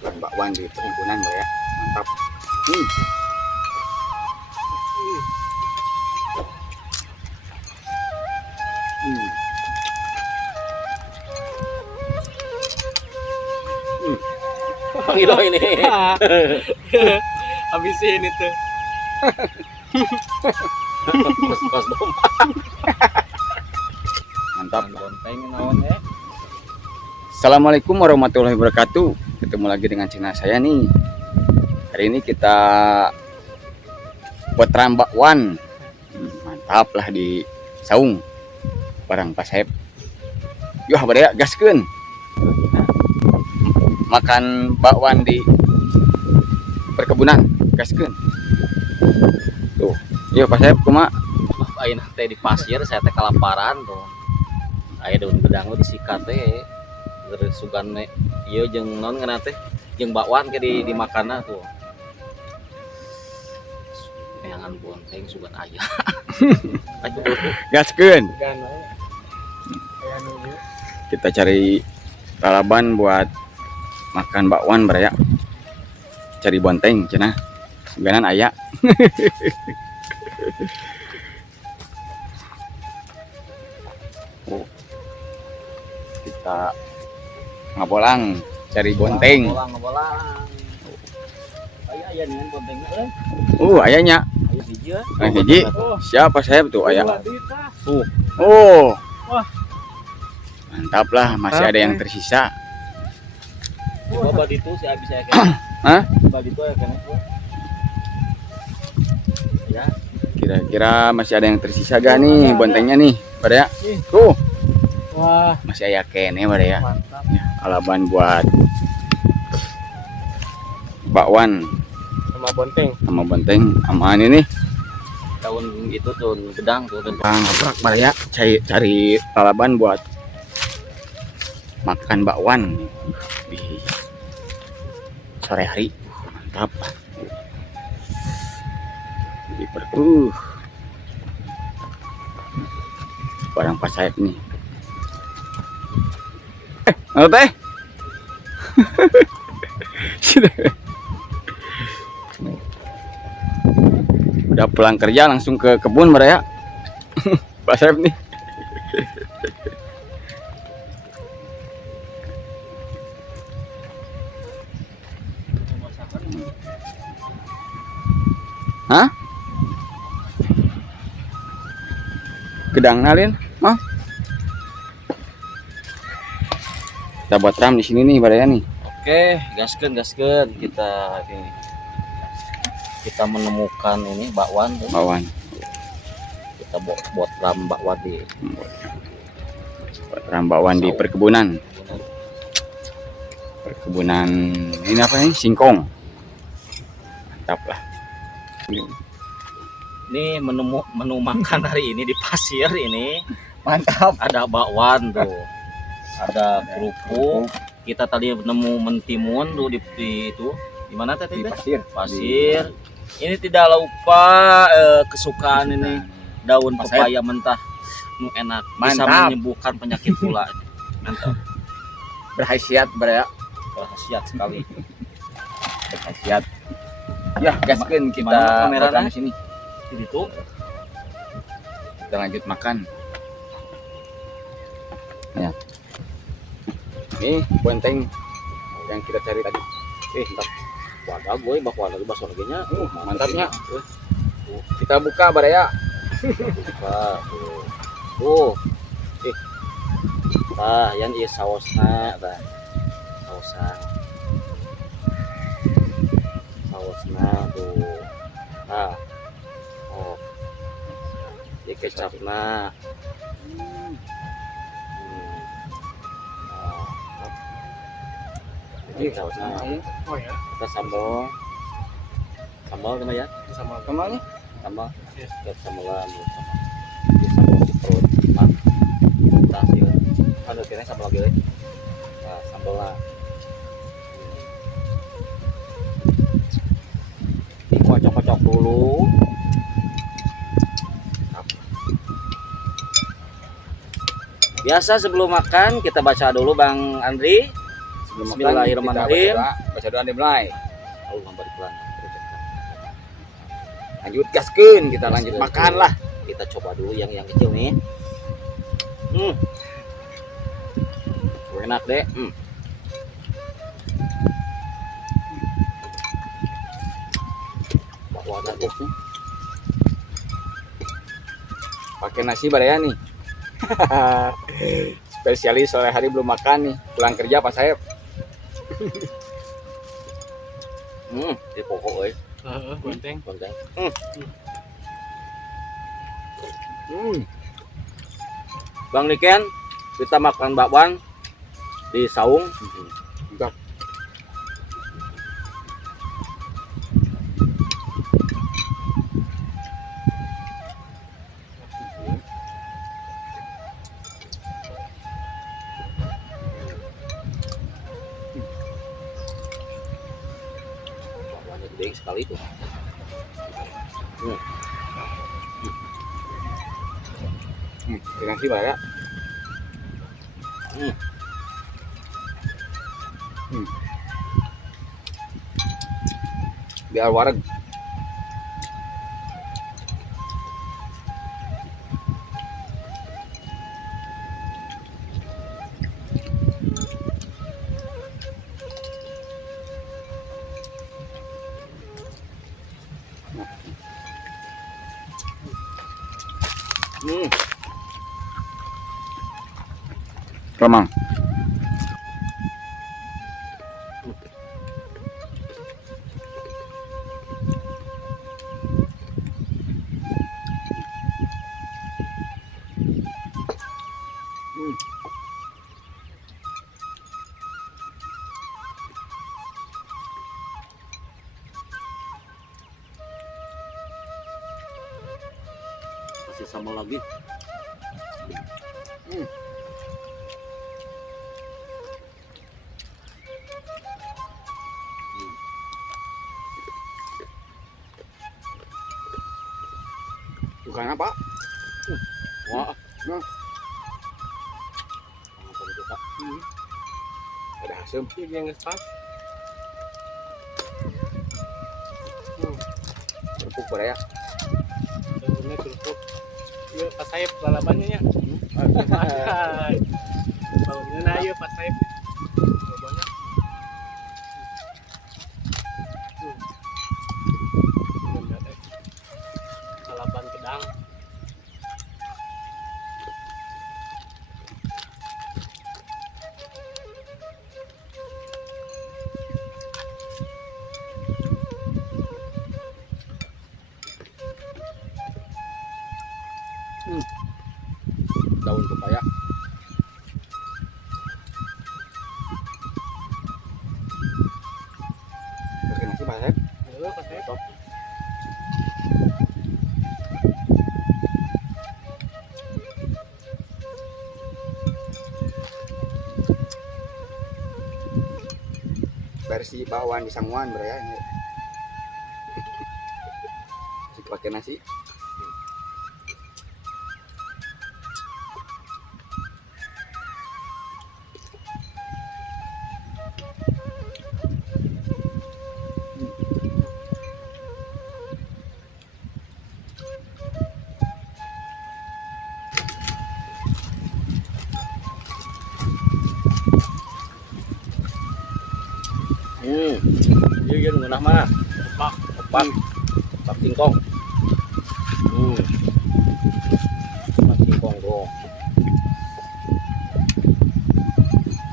makan bakwan di perhimpunan ya, mantap. Hmm. Hmm. Pangilo ini. Habisin itu. Kos dom. Mantap. Bonteng naon ya. Assalamualaikum warahmatullahi wabarakatuh. Ketemu lagi dengan channel saya nih. Hari ini kita buat bakwan. Mantap lah di saung barang Pak Saeb. Yuh badaya gaskeun. Makan bakwan di perkebunan gaskeun. Tuh, iya Pak Saeb kumaha? Ayeuna teh di pasir saya teh kalaparan tuh. Aya daun gedang disikat teh. Geus sugan ieu jeung naon ngaranna teh? Jeung bakwan ke di makanna tuh. Neangan bonteng sugan aya. Aduh. Gaskeun. Gan we. Aya nu ieu. Kita cari lalaban buat makan bakwan baraya. Cari bonteng cenah. Ganan aya. Oh. Kita ngabolang cari bonteng. Ngobolang. Aya nih bontengna euy. Ayanya. Aya hiji ya. Hiji. Siapa saya tuh aya? Tuh. Oh. Wah. Mantap lah, masih ada yang tersisa. Coba itu si Abi saya kena. Hah? Coba itu ya kena. Ya. Kira-kira masih ada yang tersisa gak nih bontengnya nih, baraya? Tuh, Wah, masih aya kene baraya. mantap. Ya, alaban buat bakwan Sama bonteng. sama bonteng sama ini nih. Daun itu tuh gedang tuh. Bang ngobrak baraya cari alaban buat makan bakwan di sore hari. Mantap. Di barang Pak Saeb nih. Apa teh? Udah pulang kerja langsung ke kebun baraya. Pak Saeb nih. Hah? Gedang nalin? Mau? Kita buat ram di sini nih baraya nih. Oke, gaskeun kita menemukan ini bakwan tuh. Bakwan. Kita buat ram bakwan di Buat ram bakwan di perkebunan. Perkebunan ini apa nih? Singkong. Mantap lah. Ini menu makan hari ini di pasir ini Mantap. ada bakwan tuh. Ada kerupuk. Kita tadi nemu mentimun tuh di itu. Di mana tadi? Pasir. Ini tidak lupa kesukaan ini daun pepaya mentah. Nu enak, bisa Mantap. menyembuhkan penyakit pula. Mantap. Berhasiat baraya. Khasiat sekali. Berhasiat. Ya, gaskeun kita Gimana kameranya? buat ram di sini. Itu Kita lanjut makan. Ya. Nih bonteng yang kita cari tadi. mantap. Wadah gue bakwan lagi bakso lagi nya. Mantapnya. Kita buka baraya. Buka tuh. Tuh. Tah, yang ieu saosna tah. Saosna tuh. Tah. Oh. Di kecapna. Ini saosna. Oh ya, Kita sambal. Sambal sama ya? sama Kemana? Sambal. Iya. Kita sambalan dulu sama. Di sambal di perut. Mat. Tas ya. Aduh, kira sambal lagi deh. Nah, sambal lah. Dikocok-kocok dulu. Biasa sebelum makan kita baca dulu Bang Andri. Bismillahirrahmanirrahim. Baca doa dimulai. Allah barik lana. Lanjut gaskeun, kita lanjut makan lah. Kita coba dulu yang kecil nih. Enak deh. Bahwa ada tuh. Pakai nasi baraya nih. Spesialis sore hari belum makan nih. Pulang kerja Pak Saep. Di pokok euy. Bonteng. Bonteng. Bang Niken, kita makan bakwan di saung. Mantap. Bakwannya gede sekali tuh. Pakai nasi baraya. Biar wareg. Ramang. Masih sama lagi. Bukan apa? Wah, Ada asam. Ini yang pas. Kerupuk baraya. Daunnya kerupuk. Iya pas sayap lalabannya nya. Baunya nah iya pas sayap. Lalabannya. Lalaban gedang. Daun pepaya. Pakai nasi Pak Saep. Iya pas sayap. Versi bawaan di Sangguan baraya. Pakai nasi. Iya ngeunah mah. Opak singkong. Opak singkong dong.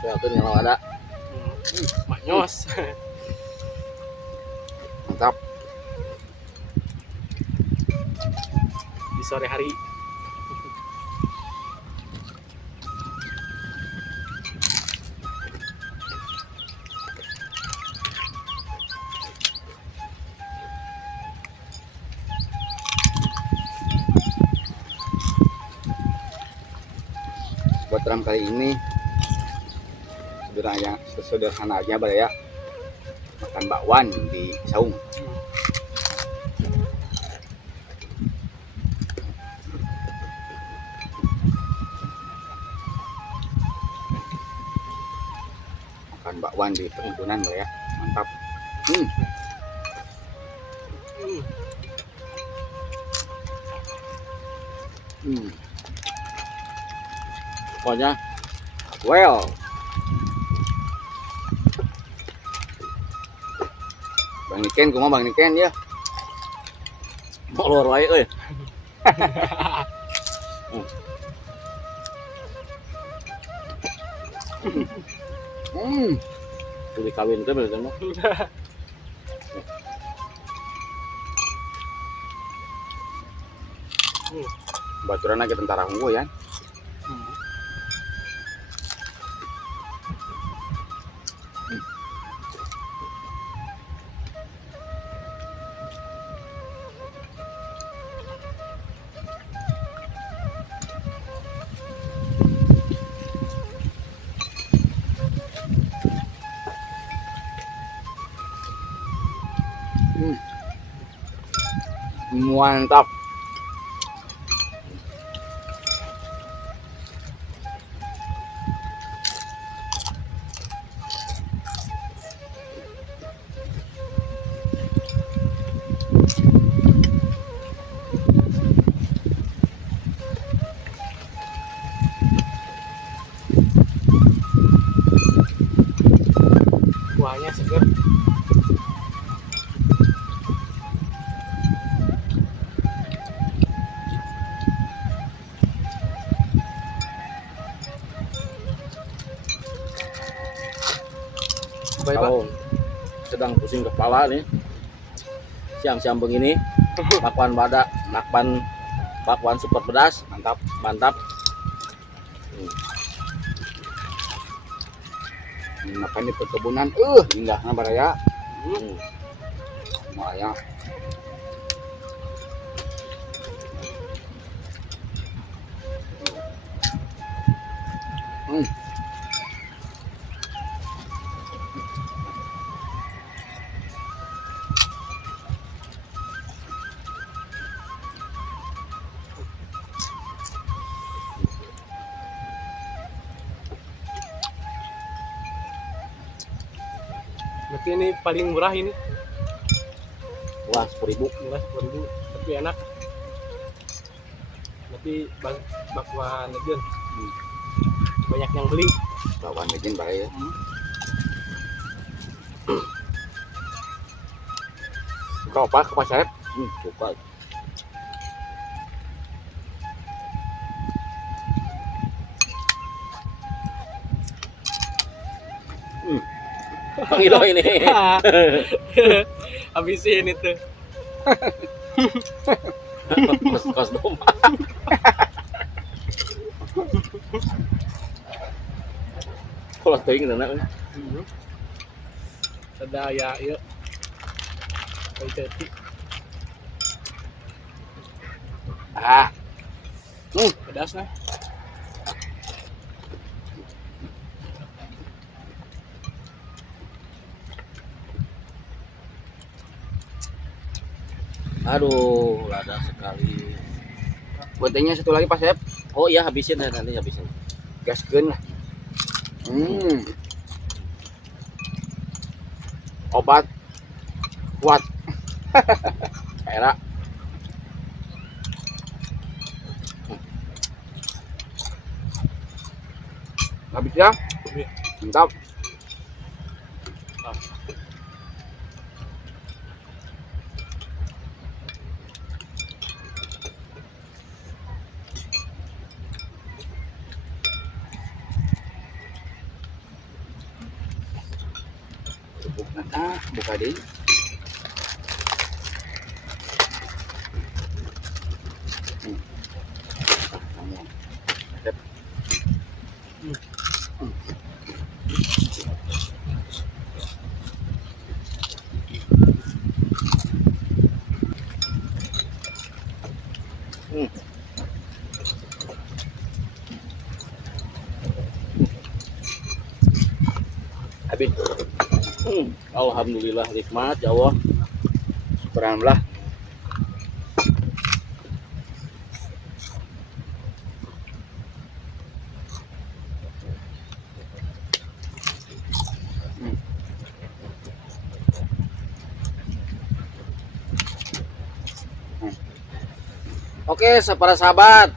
Kelihatan kalau ada. Maknyos. Mantap. Di sore hari. Buat ram kali ini sederhana aja baraya. Makan bakwan di saung. Makan bakwan bakwan di perkebunan Bro ya. Mantap. Pokoknya well. Bang Niken, kumaha Bang Niken ya? Molor wae euy. Tuli kawin teh bener mah. Baturan lagi tentara unggul ya. Mantap. Kuahnya seger. Baik, Pak. Kalau sedang pusing kepala nih, siang-siang begini, bakwan super pedas, mantap. Makan di perkebunan, indahnya Baraya. Lumayan. Berarti ini paling murah ini. Wah, 10.000. Murah 10.000 tapi enak. Berarti bakwan legend. Banyak yang beli. Bakwan bikin Baraya. Suka apa ke Pak Saep? Suka. Gila ini. Habisin itu. Kos domba. Kalau teuing enak. Ada ya, yuk. Kayak tadi. Pedas nah. Aduh, lada sekali. Buatnya satu lagi Pak Saep. Oh iya, habisin ya, nanti habisin. Gaskeun lah. Obat kuat. Era. Habis ya? Mantap. Buka deh. Habis. Alhamdulillah nikmat ya Allah. Alhamdulillah. Oke, para sahabat,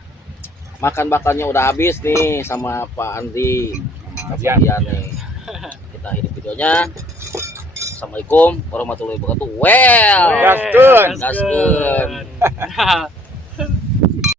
makan bakalnya udah habis nih sama Pak Andri, sama Pak Dian nih. Kita akhiri videonya. Assalamualaikum warahmatullahi wabarakatuh. Well, Gaskeun. gaskeun.